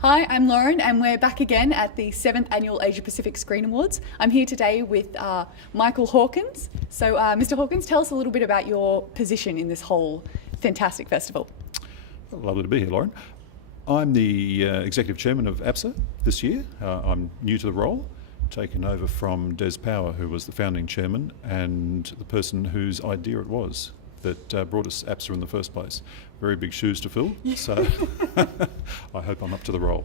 Hi, I'm Lauren and we're back again at the 7th Annual Asia Pacific Screen Awards. I'm here today with Michael Hawkins. So Mr. Hawkins, tell us a little bit about your position in this whole fantastic festival. Well, lovely to be here, Lauren. I'm the Executive Chairman of APSA this year. I'm new to the role, taken over from Des Power, who was the founding chairman and the person whose idea it was that brought us APSA in the first place. Very big shoes to fill, so I hope I'm up to the role.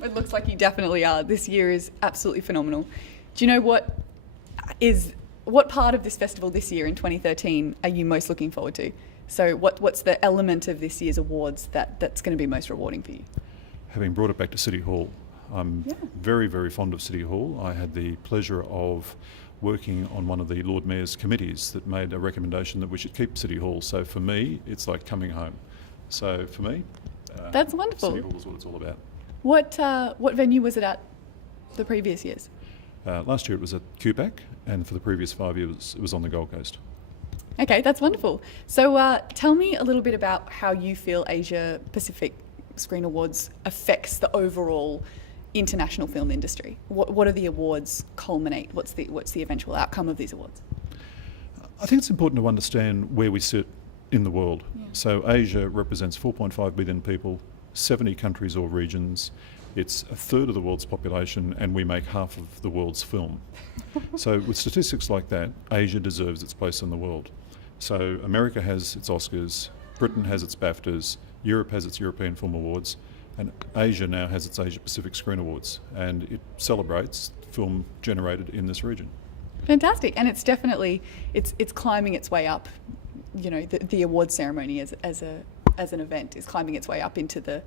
It looks like you definitely are. This year is absolutely phenomenal. Do you know what part of this festival this year in 2013 are you most looking forward to? So what's the element of this year's awards that's going to be most rewarding for you? Having brought it back to City Hall, I'm very, very fond of City Hall. I had the pleasure of working on one of the Lord Mayor's committees that made a recommendation that we should keep City Hall. So for me, it's like coming home. So for me, that's wonderful. City Hall is what it's all about. What venue was it at the previous years? Last year it was at QPAC, and for the previous 5 years it was on the Gold Coast. Okay, that's wonderful. So tell me a little bit about how you feel Asia Pacific Screen Awards affects the overall international film industry. What are the awards culminate? What's the eventual outcome of these awards? I think it's important to understand where we sit in the world. Yeah. So Asia represents 4.5 billion people, 70 countries or regions. It's a third of the world's population, and we make half of the world's film. So with statistics like that, Asia deserves its place in the world. So America has its Oscars, Britain has its BAFTAs, Europe has its European Film Awards, and Asia now has its Asia Pacific Screen Awards, and it celebrates film generated in this region. Fantastic, and it's definitely it's climbing its way up. You know, the awards ceremony as an event is climbing its way up into the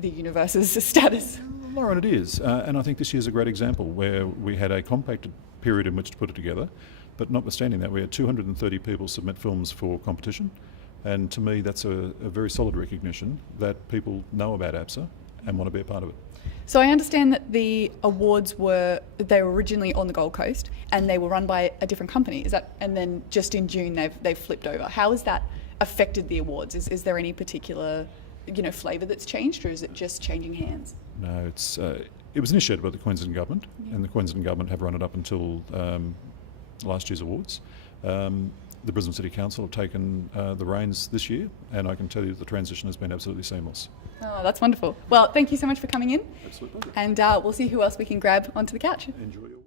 universe's status. Lauren, it is, and I think this year's a great example where we had a compacted period in which to put it together, but notwithstanding that, we had 230 people submit films for competition. And to me, that's a very solid recognition that people know about APSA and want to be a part of it. So I understand that the awards were originally on the Gold Coast and they were run by a different company. Is that? And then just in June they've flipped over. How has that affected the awards? Is there any particular flavour that's changed, or is it just changing hands? No, it was initiated by the Queensland Government, and the Queensland Government have run it up until last year's awards. The Brisbane City Council have taken the reins this year, and I can tell you that the transition has been absolutely seamless. Oh, that's wonderful. Well, thank you so much for coming in. Absolute pleasure. And we'll see who else we can grab onto the couch. Enjoy your